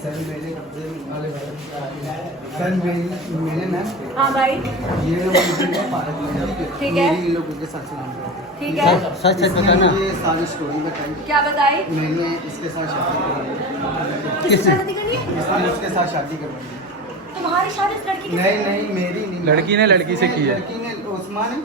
Sir मेरे कब्जे वाले सर मेरे मैम हाँ भाई ये लोग पार्क में ठीक है इन लोगों के साथ ठीक है सच सच बताना ये सारी स्टोरी बताई क्या बताई मैंने इसके साथ शादी करवाई किससे शादी करनी है इसने उसके साथ शादी करवाई तुम्हारी शादी इस लड़की के नहीं नहीं मेरी नहीं लड़की ने लड़की से की है लड़की ने उस्मान ने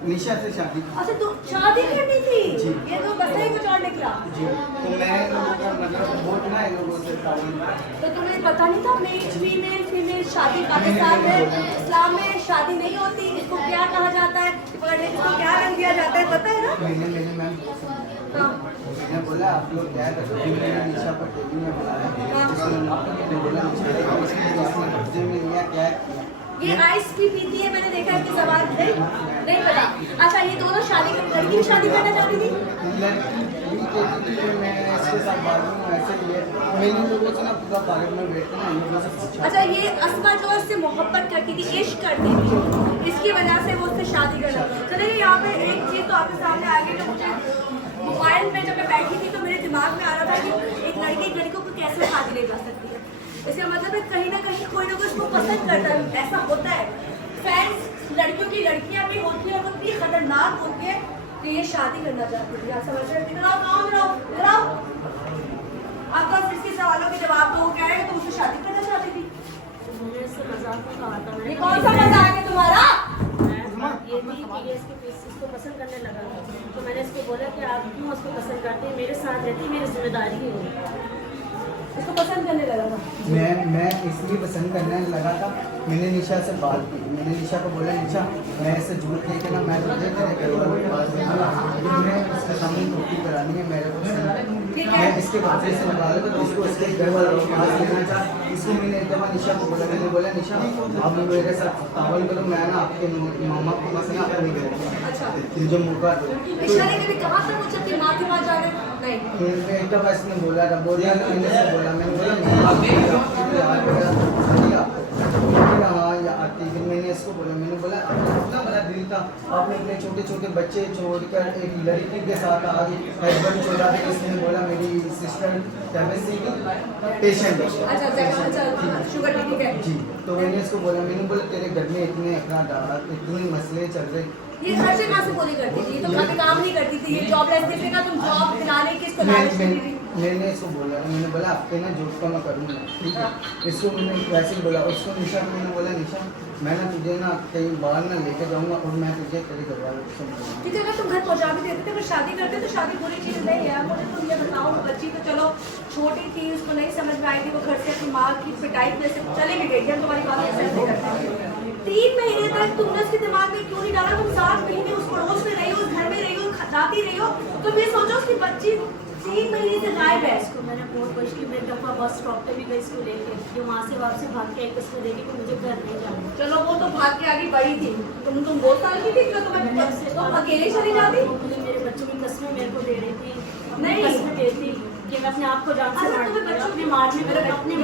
निशा से शादी की अच्छा तो शादी करनी थी जी। ये तो बस ही कुछ और निकला जी तो मैं इन लोगों का मतलब बहुत ना इन लोगों से ताल्लुक तो तुम्हें पता नहीं था मेल फीमेल शादी पाकिस्तान में इस्लाम में शादी नहीं होती इसको क्या कहा जाता है पकड़ने को क्या रंग दिया जाता है पता है ना मैंने मैम हाँ। मैंने बोला आप लोग क्या करते हैं मैंने निशा पर टीवी में बुलाया उसने बोला इसने कब्जे में लिया क्या किया ये आइस भी पीती है मैंने देखा इसके सवाल नहीं पता अच्छा ये दोनों शादी लड़की भी शादी करना चाहती थी लड़की भी कहती थी कि मैं इसके साथ बात हूँ ऐसे ही है मैंने लोगों से ना पूरा पार्क में बैठते ना इन लोगों से पूछा अच्छा ये अस्मा जो है इससे मोहब्बत करती थी इश्क करती थी इसकी वजह से वो उससे शादी करना चलिए यहाँ पे एक चीज़ तो आपके सामने आ गई जो मुझे मोबाइल में जब मैं बैठी थी तो मेरे दिमाग में आ रहा था कि एक लड़कों को कैसे शादी ले जा सकती है इसका मतलब है कहीं ना कहीं कोई ना कोई इसको पसंद करता है ऐसा होता है फैंस लड़कियों की लड़कियां भी होती है उनकी खतरनाक होती है तो ये शादी करना चाहती है समझ रहे हैं आप तो इसके सवालों के जवाब दो कह रहे हो तुम उससे शादी करना चाहती थी ये कौन सा मजाक है तुम्हारा ये थी कि ये इसको पसंद करने लगा तो मैंने इसको बोला कि आप क्यों उसको पसंद करते हैं मेरे साथ रहती मेरी जिम्मेदारी ही हो इसको पसंद करने लगा था मैं इसलिए पसंद करने लगा था मैंने निशा से बात की मैंने निशा को बोला निशा मैं ऐसे झूठ नहीं कहना मैं तुझे तेरे घर वालों के पास भेजूंगा लेकिन मैं उसके सामने नौकरी करानी है मेरे को मैं इसके बच्चे से लगा लूँगा तो उसको इसके घर वालों के पास लेना चाह इसलिए मैंने एक दफ़ा निशा को बोला मैंने बोला निशा आप मेरे साथ तावन करो मैं ना आपके मामा के पास ना अपने घर जो मौका दो पिछले कभी कहा था मुझे अपनी माँ के पास जाना नहीं मैंने एक दफ़ा इसने बोला था बोला मैंने से बोला हाँ या आती फिर मैंने इसको बोला मैंने बोला इतना बड़ा दिल था आपने अपने छोटे छोटे बच्चे छोड़कर एक लड़की के साथ आ गई हस्बैंड छोड़ा फिर इसने बोला मेरी सिस्टर कैपेसिटी की पेशेंट अच्छा शुगर ठीक है जी तो मैंने इसको बोला मैंने बोला तेरे घर में इतने इतने मसले चल रहे ये खर्चे कहाँ से पूरी करती थी तो कभी काम नहीं करती थी ये जॉब लेते का तुम जॉब दिलाने की इसको लालच देती थी मैंने इसको बोला मैंने बोला आपके ना जॉब का मैं करूँगा ठीक है इसको मैंने वैसे ही बोला उसको निशा को मैंने बोला निशा मैं ना तुझे ना कहीं बाहर ना लेके जाऊँगा और मैं तुझे तेरे घर वालों को समझाऊँगा ठीक है अगर तुम घर पहुँचा भी देते थे अगर शादी करते तो शादी बुरी चीज़ नहीं है मुझे तुम ये बताओ बच्ची तो चलो छोटी थी उसको नहीं समझ में आई थी वो घर से अपनी माँ की पिटाई में से चली भी गई है तुम्हारी बात ऐसे नहीं करते 3 महीने तक तुमने उसके दिमाग में क्यों नहीं डाला तुम 7 महीने उस पड़ोस में रही हो उस घर में रही हो जाती रही हो तुम ये सोचो उसकी बच्ची 3 महीने से गायब है इसको मैंने बहुत कोशिश की मैं दफ़ा बस स्टॉप पे भी गई इसको लेके जो वहाँ से वापसी भाग के एक इसको लेके कि मुझे घर नहीं जाना चलो वो तो भाग के आगे बढ़ी थी तुम बहुत साल की थी तो तुम अकेले चली जाती मुझे मेरे बच्चों की कस्में मेरे को दे रही थी नहीं। कस्में देती कि मैं अपने आप को जान से अच्छा तुम्हें बच्चों की अपने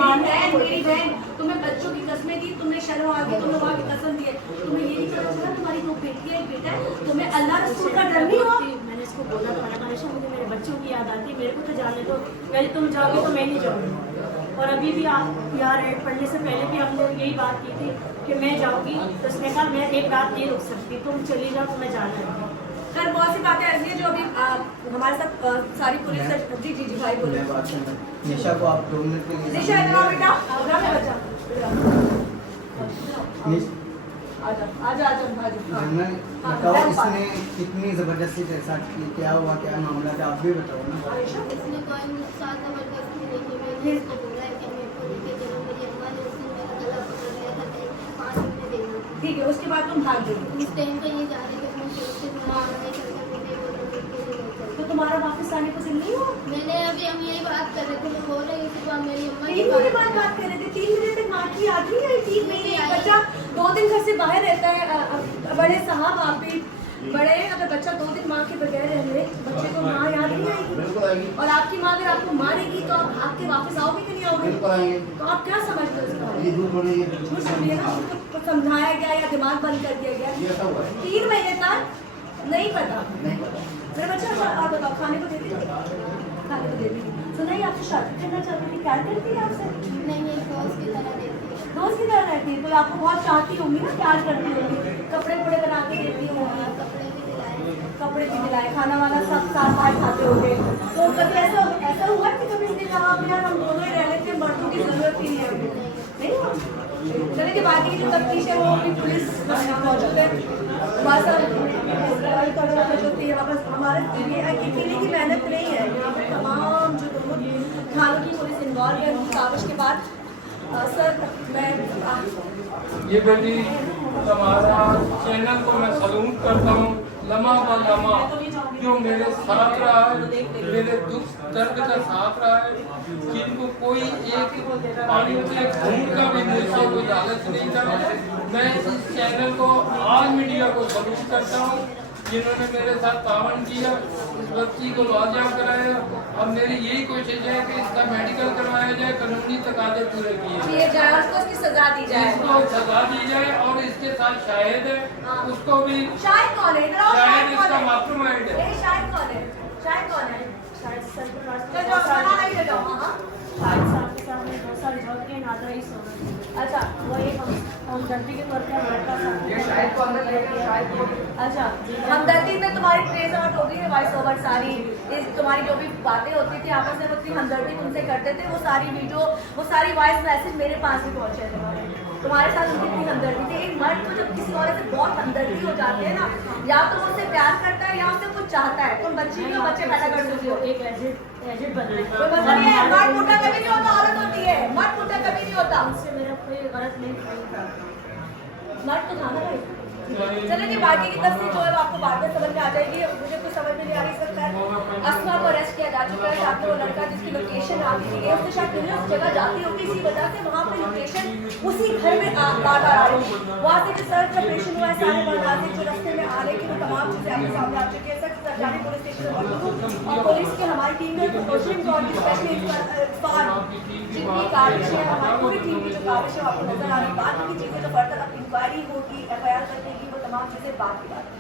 मेरी बहन तुम्हें बच्चों की कस्में दी तुम्हें शर्म आ गई तुमने वहाँ की कसम दी है तुम्हें ये नहीं पता चला तुम्हारी दो बेटियाँ एक बेटा है तुम्हें अल्लाह रसूल का डर नहीं हुआ मैंने इसको बोला था हमेशा मुझे मेरे बच्चों की याद आती है मेरे को तो जाने दो यदि तुम जाओगे तो मैं नहीं जाऊँगी और अभी भी आप यहाँ पढ़ने से पहले भी हमने यही बात की थी कि मैं जाऊँगी तो उसने कहा मैं एक रात नहीं रुक सकती तुम चली जाओ तो मैं जाना है सर बहुत सी बातें ऐसी हैं जो अभी हमारे साथ सारी पुलिस जी जी जी भाई बोले मैं बात करना निशा को आप 2 मिनट के लिए निशा इधर आओ बेटा उधर में बच्चा आजा जनरल बताओ इसने कितनी जबरदस्ती के साथ की क्या हुआ क्या मामला था आप भी बताओ ना इसने कोई साथ जबरदस्ती नहीं की मैंने इसको बोला है कि मेरे को लेके चलो मेरी अम्मा ने उस दिन मेरा गला पकड़ लिया था कि 5 मिनट देना ठीक है उसके बाद तुम भाग गई उस टाइम पे ये जा रहे थे अपने दोस्त से नहीं करके मुझे वो तो तुम्हारा वापस आने को दिल नहीं हुआ मैंने अभी हम यही बात कर रहे थे मैं बोल रही थी वहाँ मेरी अम्मा 3 महीने बाद बात कर रहे थे 3 महीने तक माँ की याद नहीं आई 3 महीने बच्चा 2 दिन घर से बाहर रहता है बड़े साहब आप भी बड़े अगर बच्चा 2 दिन माँ के बगैर रहे बच्चे को माँ याद नहीं आएगी और आपकी माँ अगर आपको मारेगी तो आप भाग के वापस आओगे कि नहीं आओगे तो आप क्या समझते हो झूठ समझिए ना उसको समझाया गया या दिमाग बंद कर दिया गया 3 महीने तक नहीं पता मेरा बच्चा आप बताओ खाने को देती खाने को देती सुना ही आपसे शादी करना चाहती थी, प्यार करती है आपसे? नहीं एक दोस्त की तरह रहती है। दोस्त की तरह रहती है, तो आपको बहुत चाहती होंगी ना, प्यार करती होंगी, कपड़े वपड़े बना के देती होंगी, हाँ, कपड़े भी दिलाए। कपड़े भी दिलाए, खाना वाना सब साथ साथ खाते होंगे। तो कभी ऐसा ऐसा हुआ कि कभी इसने कहा "अब यार हम दोनों ही रह लेते हैं, मर्दों की जरूरत ही नहीं है हमें"? नहीं हुआ? चलिए कि बाकी की जो तफ्तीश है वो अपनी पुलिस मौजूद है, हमारे साथ जो थी वापस हमारे ये अकेले की मेहनत नहीं है, यहाँ पे तमाम जो दोनों थानों की पुलिस इन्वॉल्व है उनकी काबिश के बाद सर मैं ये बेटी तुम्हारा चैनल को मैं सलूट करता हूँ, लम्हा व लम्हा जो मेरे साथ रहा है, मेरे दुख दर्द का साथ रहा है, जिनको कोई एक पानी के घूंट का भी मुझसे कोई लालच नहीं था। मैं इस चैनल को, ऑल मीडिया को सलूट करता हूँ जिन्होंने मेरे साथ तावन किया, इस बच्ची को लाजवाब कराया। अब मेरी यही कोशिश है कि इसका मेडिकल करवाया जाए, कानूनी तकाजे पूरे किए जाए, उसको उसकी सजा दी जाए, इसको सजा दी जाए। और इसके साथ शाहिद है, उसको भी शायद कौन है? इधर आओ, शायद शायद कौन इसका है? मास्टरमाइंड है। ये शायद कौन है? शायद कौन है? शायद सरफराज ले जाओ, खाना नहीं ले जाओ। हाँ शायद साहब के साथ में बहुत सारे जॉब के नादरा ही सोना। अच्छा, वो एक हमदर्दी के तौर पर हमारे अच्छा हमदर्दी में तुम्हारी ट्रेस आउट हो गई है, वॉइस ओवर सारी तुम्हारी जो भी बातें होती थी आपस में, उतनी हमदर्दी तुमसे करते थे, वो सारी वीडियो, वो सारी वॉइस मैसेज मेरे पास भी पहुंचे थे। तुम्हारे साथ उनकी इतनी हमदर्दी थी। एक मर्द को जब किसी औरत से बहुत हमदर्दी हो जाती है ना, या तो वो उससे प्यार करता है या उससे कुछ चाहता है। तुम बच्ची भी हो, बच्चे पैदा कर सकते हो, एक एजेंट बना है। कोई मतलब नहीं है, मर्द मोटा कभी नहीं होता, औरत होती है, मर्द मोटा कभी नहीं होता। उससे मेरा कोई गलत नहीं था। मर्द तो था ना भाई। चलिए कि बाकी की तस्वीर जो है वो आपको बाद में समझ में आ जाएगी। मुझे कुछ समझ में नहीं आ रही सकता है। असमा को अरेस्ट किया जा चुका है, ताकि वो लड़का जिसकी लोकेशन आपकी दी है उससे शायद दुनिया उस जगह जाती होगी, इसी वजह से वहाँ पे लोकेशन उसी घर में बार आ रही है। वहाँ से जो सर्च ऑपरेशन हुआ है, सारे बंगाली जो रास्ते में आ रहे हैं, वो तमाम चीज़ें आपके सामने आ चुकी है। सर सरकारी पुलिस स्टेशन में मौजूद हूँ और पुलिस की हमारी टीम में प्रोटेक्शन और स्पेशली जितनी काबिश है, हमारी पूरी टीम की जो काबिश है आपको नजर आ रही है। बाकी की चीज़ें जो फर्दर इंक्वायरी होगी, FIR करने की, वो तमाम चीज़ें बात की बात है।